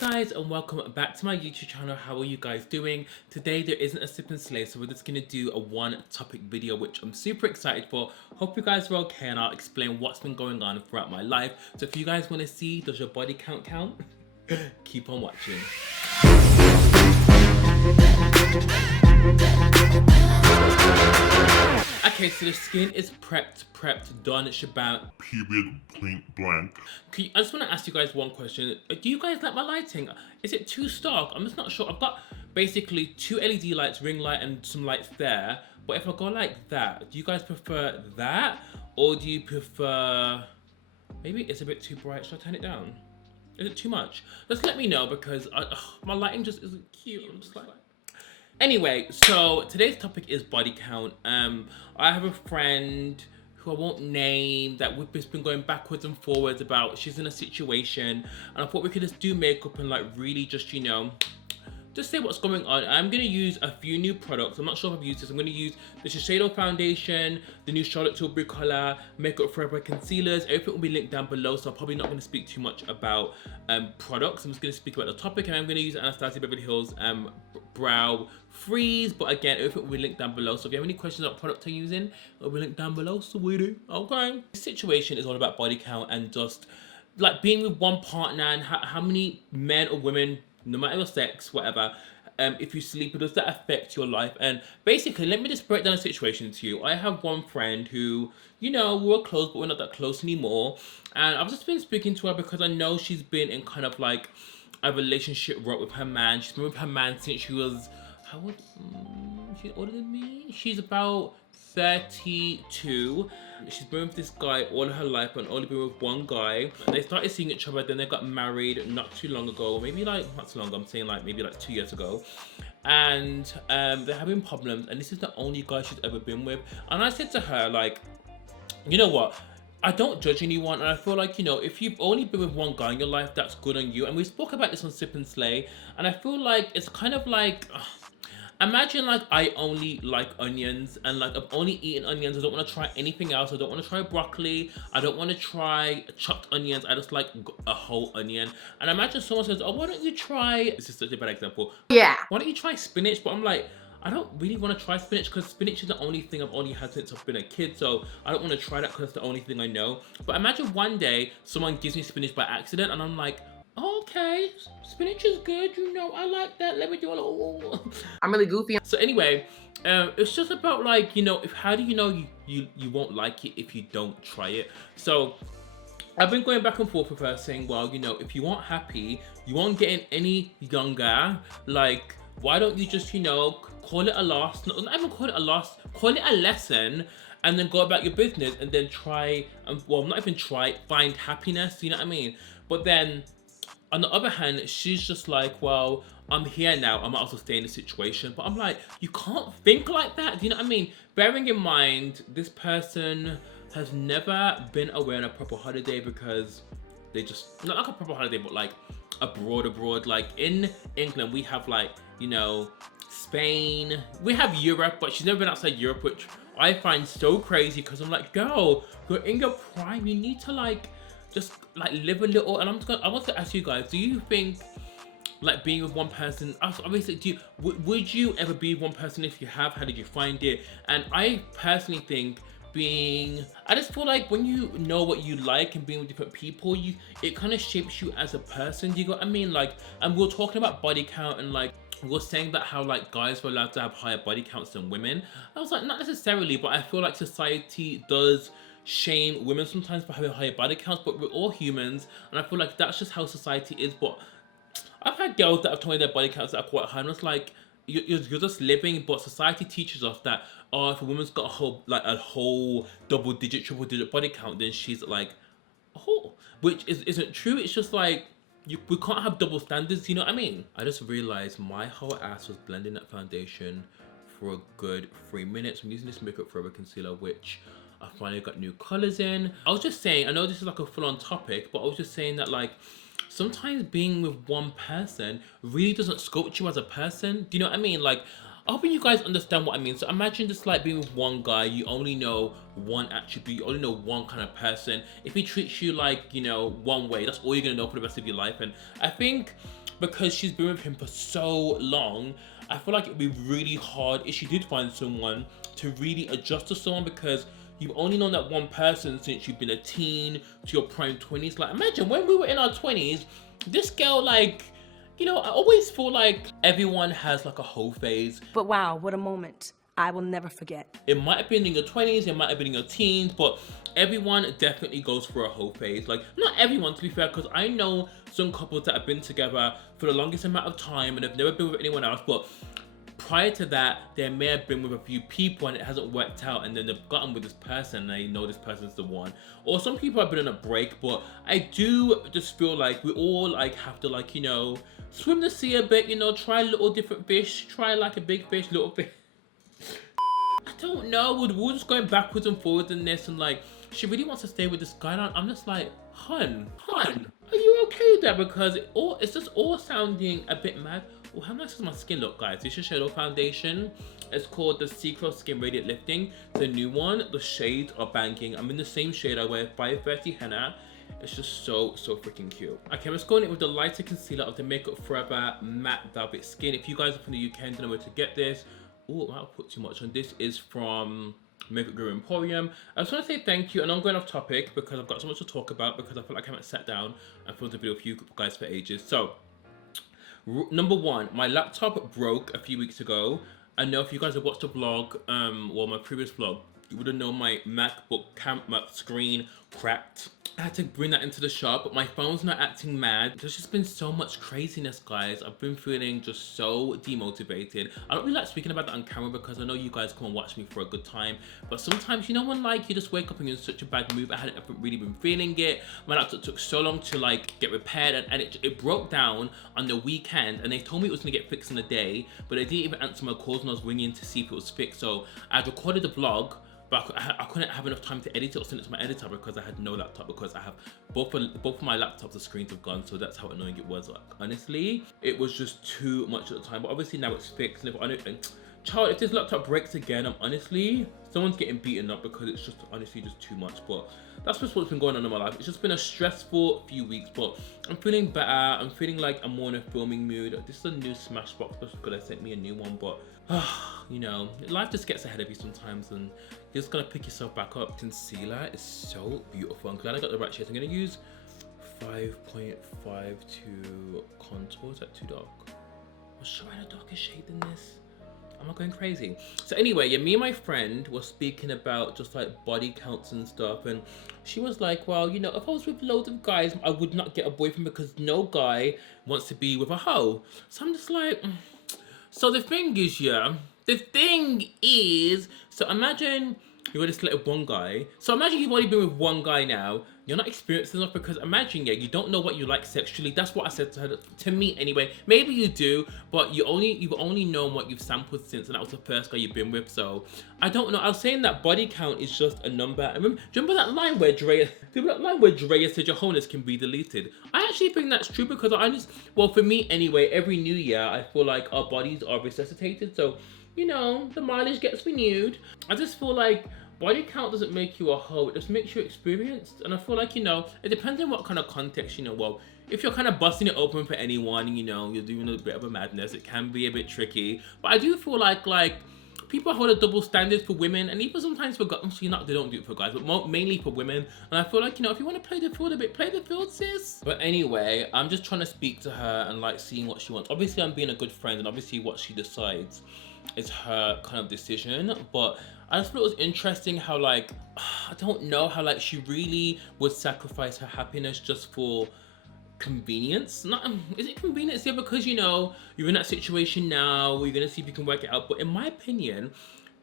Guys, and welcome back to my YouTube channel. How are you guys doing? Today there isn't a sip and slay, so we're just gonna do a one topic video, which I'm super excited for. Hope you guys are okay, and I'll explain what's been going on throughout my life. So if you guys want to see, does your body count? Keep on watching. Okay, so the skin is prepped, done, shabam, period, point blank. I just want to ask you guys one question. Do you guys like my lighting? Is it too stark? I'm just not sure. I've got basically two LED lights, ring light and some lights there. But if I go like that, do you guys prefer that? Or do you prefer... Maybe it's a bit too bright. Should I turn it down? Is it too much? Just let me know, because my lighting just isn't cute. I'm just like... Anyway, so today's topic is body count. I have a friend who I won't name that we've just been going backwards and forwards about. She's in a situation, and I thought we could just do makeup and like really just, you know, just say what's going on. I'm gonna use a few new products. I'm not sure if I've used this. I'm gonna use the Shiseido foundation, the new Charlotte Tilbury color, Makeup Forever concealers. Everything will be linked down below, so I'm probably not gonna speak too much about products. I'm just gonna speak about the topic, and I'm gonna use Anastasia Beverly Hills brow freeze. But again, everything will be linked down below. So if you have any questions about product I'm using, it'll be linked down below. Sweetie, okay. This situation is all about body count and just like being with one partner and how many men or women, no matter your sex, whatever, if you sleep, does that affect your life? And basically, let me just break down the situation to you. I have one friend who, you know, we're close, but we're not that close anymore. And I've just been speaking to her because I know she's been in kind of like a relationship rut with her man. She's been with her man since she was, how old? She's older than me? She's about 32. She's been with this guy all her life and only been with one guy. They started seeing each other, then they got married not too long ago, maybe like, not too long, I'm saying like maybe like 2 years ago. And they're having problems, and this is the only guy she's ever been with. And I said to her, like, you know what? I don't judge anyone, and I feel like, you know, if you've only been with one guy in your life, that's good on you. And we spoke about this on Sip and Slay, and I feel like it's kind of like... imagine like I only like onions, and like I've only eaten onions. I don't want to try anything else. I don't want to try broccoli. I don't want to try chopped onions. I just like a whole onion. And imagine someone says, oh, why don't you try... This is such a bad example. Yeah. Why don't you try spinach? But I'm like, I don't really want to try spinach because spinach is the only thing I've only had since I've been a kid. So I don't want to try that because it's the only thing I know. But imagine one day someone gives me spinach by accident and I'm like, okay, spinach is good, you know, I like that, let me do a little... I'm really goofy. So anyway, it's just about like, you know, how do you know you won't like it if you don't try it? So I've been going back and forth with her saying, well, you know, if you aren't happy, you won't get any younger, like, why don't you just, you know, call it a loss, not even call it a loss, call it a lesson, and then go about your business and then try, well, not even try, find happiness, you know what I mean? But then, on the other hand, she's just like, well, I'm here now, I might also stay in the situation. But I'm like, you can't think like that, do you know what I mean? Bearing in mind, this person has never been away on a proper holiday because they just, not like a proper holiday, but like abroad. Like in England, we have like, you know, Spain, we have Europe, but she's never been outside Europe, which I find so crazy because I'm like, girl, you're in your prime, you need to like, just like live a little. And I want to ask you guys, do you think like being with one person, obviously, would you ever be with one person? If you have, how did you find it? And I personally think I just feel like when you know what you like and being with different people, it kind of shapes you as a person. Do you know what I mean? Like, and we're talking about body count, and like we're saying that how like guys were allowed to have higher body counts than women. I was like, not necessarily, but I feel like society does shame women sometimes for having higher body counts, but we're all humans, and I feel like that's just how society is. But I've had girls that have told me their body counts that are quite high, and it's like, you're just living, but society teaches us that, oh, if a woman's got a whole double-digit, triple-digit body count, then she's like, oh, which isn't true. It's just like, we can't have double standards, you know what I mean? I just realized my whole ass was blending that foundation for a good 3 minutes. I'm using this Makeup Forever concealer, which I finally got new colors in. I was just saying, I know this is like a full-on topic, but I was just saying that like, sometimes being with one person really doesn't sculpt you as a person. Do you know what I mean? Like, I hope you guys understand what I mean. So imagine just like being with one guy, you only know one attribute, you only know one kind of person. If he treats you like, you know, one way, that's all you're gonna know for the rest of your life. And I think because she's been with him for so long, I feel like it'd be really hard if she did find someone to really adjust to someone, because you've only known that one person since you've been a teen to your prime 20s. Like, imagine when we were in our 20s, this girl, like, you know, I always feel like everyone has like a whole phase. But wow, what a moment. I will never forget. It might have been in your 20s, it might have been in your teens, but everyone definitely goes through a whole phase. Like, not everyone, to be fair, because I know some couples that have been together for the longest amount of time and have never been with anyone else, but prior to that, they may have been with a few people and it hasn't worked out, and then they've gotten with this person and they know this person's the one. Or some people have been on a break, but I do just feel like we all like have to, like, you know, swim the sea a bit, you know, try little different fish, try like a big fish, little fish. I don't know, we're just going backwards and forwards in this, and like, she really wants to stay with this guy, and I'm just like, hun, are you okay with that? Because it's just all sounding a bit mad. Oh, how nice does my skin look, guys? This is shadow foundation. It's called the Secret Skin Radiant Lifting. The new one, the shades are banging. I'm in the same shade I wear, 530 henna. It's just so freaking cute. Okay, let's go in it with the lighter concealer of the Makeup Forever Matte Velvet Skin. If you guys are from the UK and don't know where to get this, oh, I might put too much on. This is from Makeup Guru Emporium. I just want to say thank you, and I'm going off topic because I've got so much to talk about, because I feel like I haven't sat down and filmed a video with you guys for ages. So, number one, my laptop broke a few weeks ago. I know if you guys have watched the vlog, well, my previous vlog, you would have known my MacBook screen cracked. I had to bring that into the shop, but my phone's not acting mad. There's just been so much craziness, guys. I've been feeling just so demotivated. I don't really like speaking about that on camera because I know you guys come and watch me for a good time. But sometimes, you know, when like you just wake up and you're in such a bad mood, I hadn't really been feeling it. My laptop took so long to like get repaired, and it broke down on the weekend, and they told me it was gonna get fixed in a day, but they didn't even answer my calls when I was ringing to see if it was fixed. So I recorded the vlog, but I couldn't have enough time to edit it or send it to my editor because I had no laptop, because I have both of my laptops, the screens have gone, so that's how annoying it was. Like, honestly, it was just too much at the time, but obviously now it's fixed. And if this laptop breaks again, someone's getting beaten up, because it's just honestly just too much. But that's just what's been going on in my life. It's just been a stressful few weeks, but I'm feeling better. I'm feeling like I'm more in a filming mood. This is a new Smashbox because they sent me a new one, but you know, life just gets ahead of you sometimes, and you're just gonna pick yourself back up. Concealer is so beautiful. I'm glad I got the right shade. I'm gonna use 5.5 to contour. Is that too dark? I'll show you a darker shade than this. Am I going crazy? So anyway, yeah, me and my friend were speaking about just like body counts and stuff, and she was like, well, you know, if I was with loads of guys, I would not get a boyfriend because no guy wants to be with a hoe. So I'm just like, so the thing is, so imagine you already slept with one guy. So imagine you've already been with one guy now. You're not experienced enough, because imagine, yeah, you don't know what you like sexually. That's what I said to her, to me anyway. Maybe you do, but you've only known what you've sampled since, and that was the first guy you've been with. So I don't know. I was saying that body count is just a number. Do you remember that line where Drea said your wholeness can be deleted? I actually think that's true, because well, for me anyway, every new year I feel like our bodies are resuscitated. So, you know, the mileage gets renewed. I just feel like body count doesn't make you a hoe, it just makes you experienced. And I feel like, you know, it depends on what kind of context, you know. Well, if you're kind of busting it open for anyone, you know, you're doing a bit of a madness, it can be a bit tricky. But I do feel like people hold a double standard for women, and even sometimes for guys. They don't do it for guys, but mainly for women. And I feel like, you know, if you want to play the field a bit, play the field, sis. But anyway, I'm just trying to speak to her and like seeing what she wants. Obviously, I'm being a good friend, and obviously what she decides is her kind of decision. But I just thought it was interesting how like, I don't know, how like she really would sacrifice her happiness just for convenience. Is it convenience? Yeah, because, you know, you're in that situation now, you're gonna see if you can work it out. But in my opinion,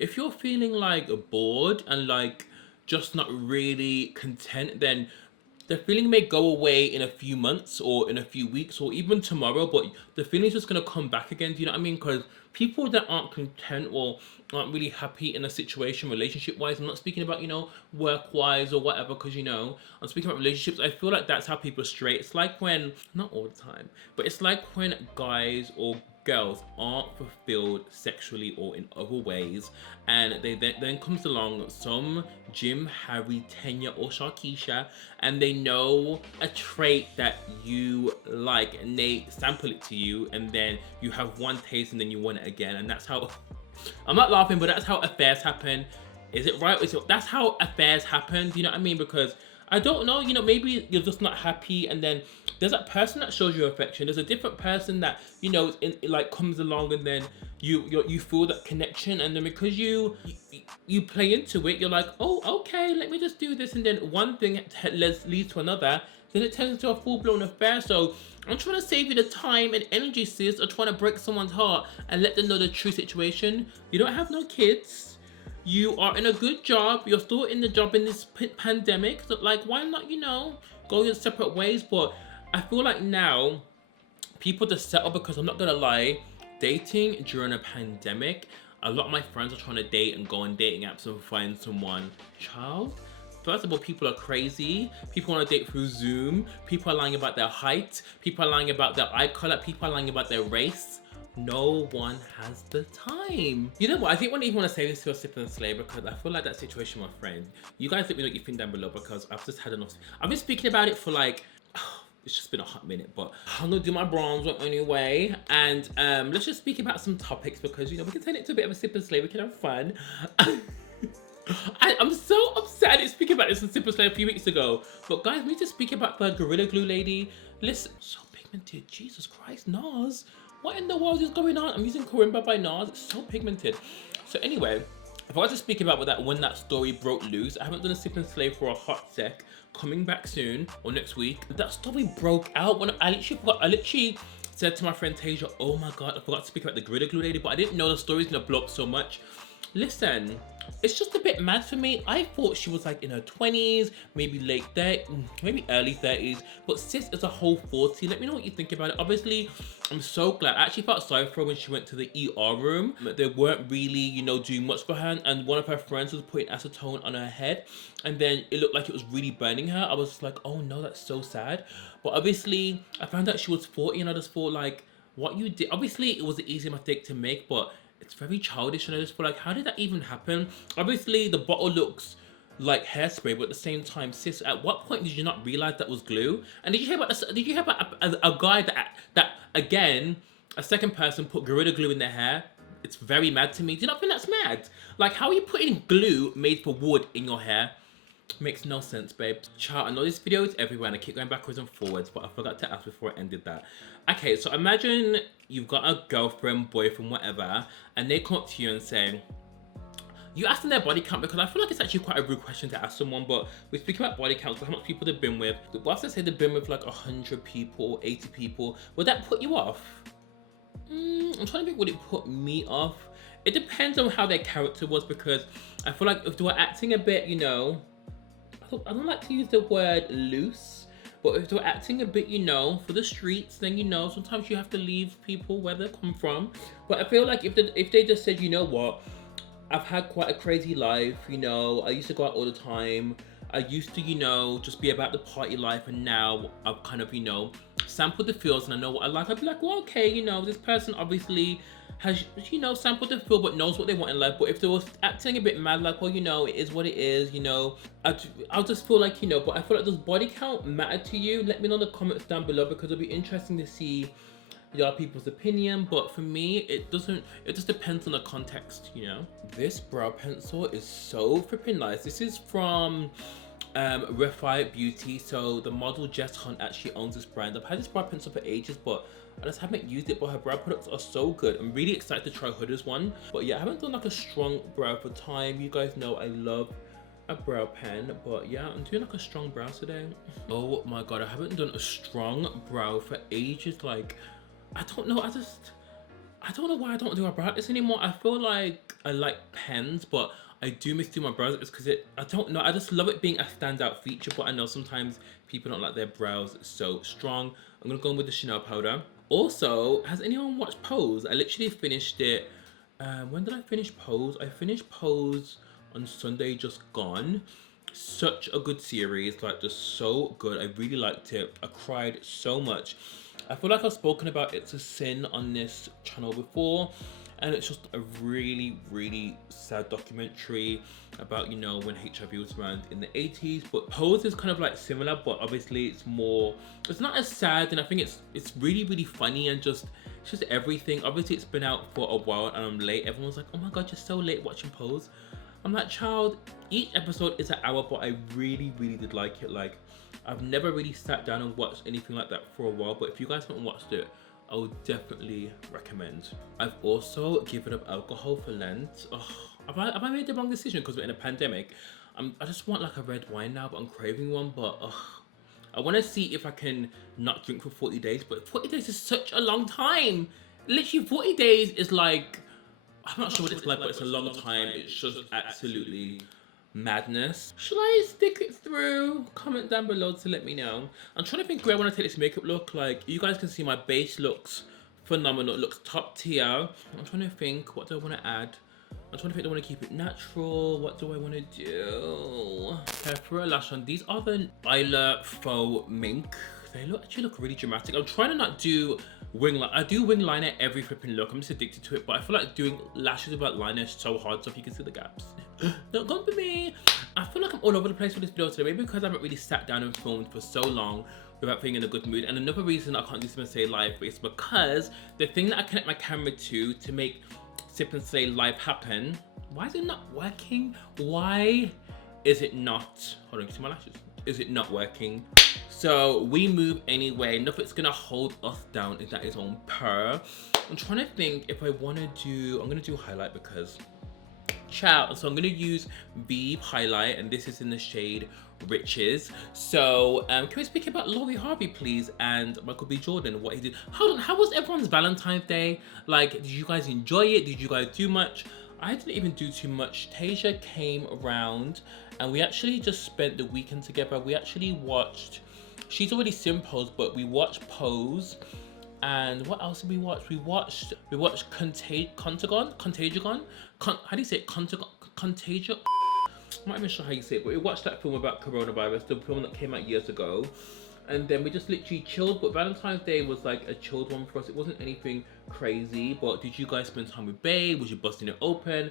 if you're feeling like bored and like just not really content, then the feeling may go away in a few months or in a few weeks or even tomorrow, but the feeling's just gonna come back again. Do you know what I mean? Because people that aren't content or aren't really happy in a situation relationship-wise, I'm not speaking about, you know, work-wise or whatever, because, you know, I'm speaking about relationships. I feel like that's how people are straight. It's like when, not all the time, but it's like when guys or girls aren't fulfilled sexually or in other ways, and they then comes along some Jim, Harry, Tanya, or Sharkeisha, and they know a trait that you like, and they sample it to you, and then you have one taste, and then you want it again, and that's how. I'm not laughing, but that's how affairs happen. Is it right? That's how affairs happen. Do you know what I mean? Because I don't know, you know, maybe you're just not happy, and then there's that person that shows you affection. There's a different person that, you know, like comes along, and then you feel that connection, and then because you play into it, you're like, oh, okay, let me just do this, and then one thing leads to another, then it turns into a full-blown affair. So I'm trying to save you the time and energy, sis, of trying to break someone's heart and let them know the true situation. You don't have no kids. You are in a good job. You're still in the job in this pandemic. So, like, why not, you know, go your separate ways? But I feel like now people just settle, because I'm not gonna lie, dating during a pandemic, a lot of my friends are trying to date and go on dating apps and find someone. Child, first of all, people are crazy. People want to date through Zoom. People are lying about their height. People are lying about their eye color. People are lying about their race. No one has the time. You know what? I didn't even want to say this to a sip and slay, because I feel like that situation, my friend. You guys let me know what you think down below, because I've just had enough. I've been speaking about it for like, it's just been a hot minute, but I'm gonna do my bronze work anyway. And let's just speak about some topics, because, you know, we can turn it to a bit of a sip and slay. We can have fun. I'm so upset I didn't speak about this in Sip and Slay a few weeks ago. But guys, we need to speak about the Gorilla Glue lady. Listen, so pigmented. Jesus Christ, Nas. What in the world is going on? I'm using Corimba by Nas. It's so pigmented. So anyway, if I was to speak about that when that story broke loose, I haven't done a Sip and Slay for a hot sec. Coming back soon, or next week. That story broke out when I literally said to my friend Tasia, oh my God, I forgot to speak about the Gorilla Glue lady, but I didn't know the story's gonna blow up so much. Listen, it's just a bit mad for me. I thought she was like in her 20s, maybe late 30s, maybe early 30s, but sis is a whole 40. Let me know what you think about it. Obviously, I'm so glad. I actually felt sorry for her when she went to the ER room. They weren't really, you know, doing much for her, and one of her friends was putting acetone on her head, and then it looked like it was really burning her. I was just like, oh no, that's so sad. But obviously, I found out she was 40, and I just thought, like, what you did, obviously it was an easy mistake to make, but it's very childish, and I just feel like, how did that even happen? Obviously, the bottle looks like hairspray, but at the same time, sis, at what point did you not realize that was glue? And did you hear about this? Did you hear about a guy that again, a second person put Gorilla Glue in their hair? It's very mad to me. Do you not think that's mad? Like, how are you putting glue made for wood in your hair? Makes no sense, babe. Child, I know this video is everywhere, and I keep going backwards and forwards, but I forgot to ask before I ended that. Okay, so imagine you've got a girlfriend, boyfriend, whatever, and they come up to you and say, you ask them their body count, because I feel like it's actually quite a rude question to ask someone, but we're speaking about body counts, so how much people they've been with. Whilst I say they've been with like 100 people, 80 people, would that put you off? I'm trying to think, would it put me off? It depends on how their character was, because I feel like if they were acting a bit, you know, I don't like to use the word loose, but if they're acting a bit, you know, for the streets, then, you know, sometimes you have to leave people where they come from. But I feel like if they just said, you know what, I've had quite a crazy life, you know, I used to go out all the time, I used to, you know, just be about the party life, and now I've kind of, you know, sampled the feels and I know what I like, I'd be like, well, okay, you know, this person obviously has, you know, sampled the feel but knows what they want in life. But if they was acting a bit mad, like, well, you know, it is what it is, you know, I'll just feel like, you know, but I feel like, does body count matter to you? Let me know in the comments down below, because it'll be interesting to see your people's opinion. But for me, it doesn't, it just depends on the context, you know. This brow pencil is so flipping nice. This is from REFY Beauty. So the model Jess Hunt actually owns this brand. I've had this brow pencil for ages, but I just haven't used it. But her brow products are so good. I'm really excited to try Huda's one. But yeah, I haven't done like a strong brow for time. You guys know I love a brow pen, but yeah, I'm doing like a strong brow today. Oh my god, I haven't done a strong brow for ages. Like, I don't know, I don't know why I don't do my brow like this anymore. I feel like I like pens, but I do miss doing my brows. It's because I don't know, I just love it being a standout feature, but I know sometimes people don't like their brows so strong. I'm gonna go in with the Chanel powder. Also, has anyone watched Pose? I literally finished it. When did I finish Pose? I finished Pose on Sunday just gone. Such a good series, like just so good. I really liked it. I cried so much. I feel like I've spoken about It's a Sin on this channel before, and it's just a really, really sad documentary about, you know, when HIV was around in the 80s. But Pose is kind of like similar, but obviously it's more, it's not as sad, and I think it's really, really funny, and just it's just everything. Obviously it's been out for a while and I'm late. Everyone's like, oh my god, you're so late watching Pose. I'm like, child, each episode is an hour, but I really, really did like it. Like, I've never really sat down and watched anything like that for a while, but if you guys haven't watched it, I would definitely recommend. I've also given up alcohol for Lent. Oh, have I made the wrong decision because we're in a pandemic? I just want like a red wine now, but I'm craving one. But I want to see if I can not drink for 40 days, but 40 days is such a long time. Literally 40 days is like, I'm not sure what it's like, but it's a long time. It's just absolutely madness. Shall I stick it through? Comment down below to let me know. I'm trying to think where I want to take this makeup look. Like, you guys can see my base looks phenomenal. It looks top tier. I'm trying to think, what do I want to add? I'm trying to think, do I want to keep it natural? What do I want to do? Okay, for a lash on, these are the Isla Faux Mink. They actually look really dramatic. I'm trying to not do wing liner. I do wing liner every flipping look. I'm just addicted to it, but I feel like doing lashes without liner is so hard, so if you can see the gaps. Don't come for me. I feel like I'm all over the place with this video today, maybe because I haven't really sat down and filmed for so long without being in a good mood. And another reason I can't do Sip and Slay live is because the thing that I connect my camera to make Sip and Slay live happen, why is it not working? Why is it not? Hold on, you see my lashes? Is it not working? So we move anyway. Nothing's gonna hold us down if that is on purr. I'm trying to think if I want to do, I'm gonna do highlight because child. So I'm gonna use Vieve highlight, and this is in the shade Riches. So can we speak about Lori Harvey, please, and Michael B. Jordan, what he did? Hold on, how was everyone's Valentine's Day? Like, did you guys enjoy it? Did you guys do much? I didn't even do too much. Tasia came around and we actually just spent the weekend together. We actually watched, she's already seen Pose, but we watched Pose. And what else did we watch? We watched Contagion. How do you say it? Contagion? I'm not even sure how you say it, but we watched that film about coronavirus, the film that came out years ago. And then we just literally chilled, but Valentine's Day was like a chilled one for us. It wasn't anything crazy, but did you guys spend time with Bae? Was you busting it open?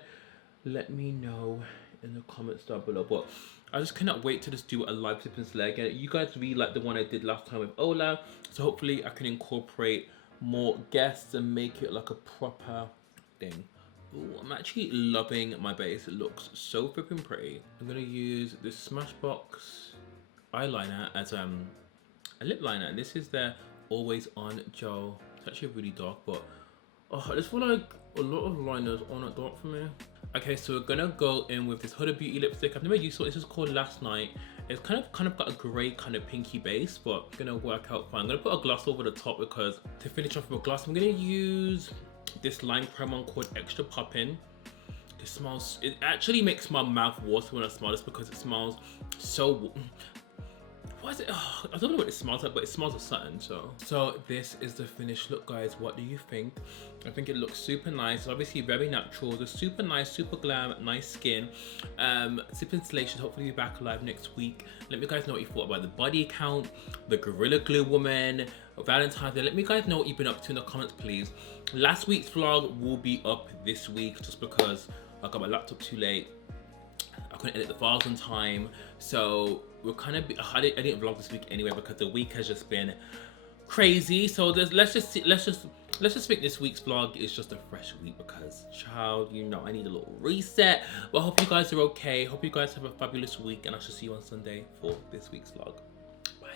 Let me know in the comments down below. But I just cannot wait to just do a live Sip and Slay again. You guys really like the one I did last time with Ola, so hopefully I can incorporate more guests and make it like a proper thing. Ooh, I'm actually loving my base. It looks so flipping pretty. I'm gonna use this Smashbox eyeliner as a lip liner, and this is their Always On Gel. It's actually really dark, but I just feel like a lot of liners are not dark for me. Okay, so we're gonna go in with this Huda Beauty lipstick. I've never used it. This is called Last Night. It's kind of got a grey kind of pinky base, but it's gonna work out fine. I'm gonna put a gloss over the top because to finish off with a gloss, I'm gonna use this line primer called Extra Poppin'. It smells, it actually makes my mouth water when I smell this because it smells so, what is it? Oh, I don't know what it smells like, but it smells of something. So this is the finished look, guys. What do you think? I think it looks super nice. It's obviously very natural. It's super nice, super glam, nice skin. Sip and Slay should hopefully be back live next week. Let me guys know what you thought about the body count, the Gorilla Glue woman, Valentine's Day. Let me guys know what you've been up to in the comments, please. Last week's vlog will be up this week just because I got my laptop too late. I couldn't edit the files on time, so we're kind of, I didn't vlog this week anyway because the week has just been crazy. So let's just think this week's vlog is just a fresh week because, child, you know, I need a little reset. But I hope you guys are okay. Hope you guys have a fabulous week, and I shall see you on Sunday for this week's vlog.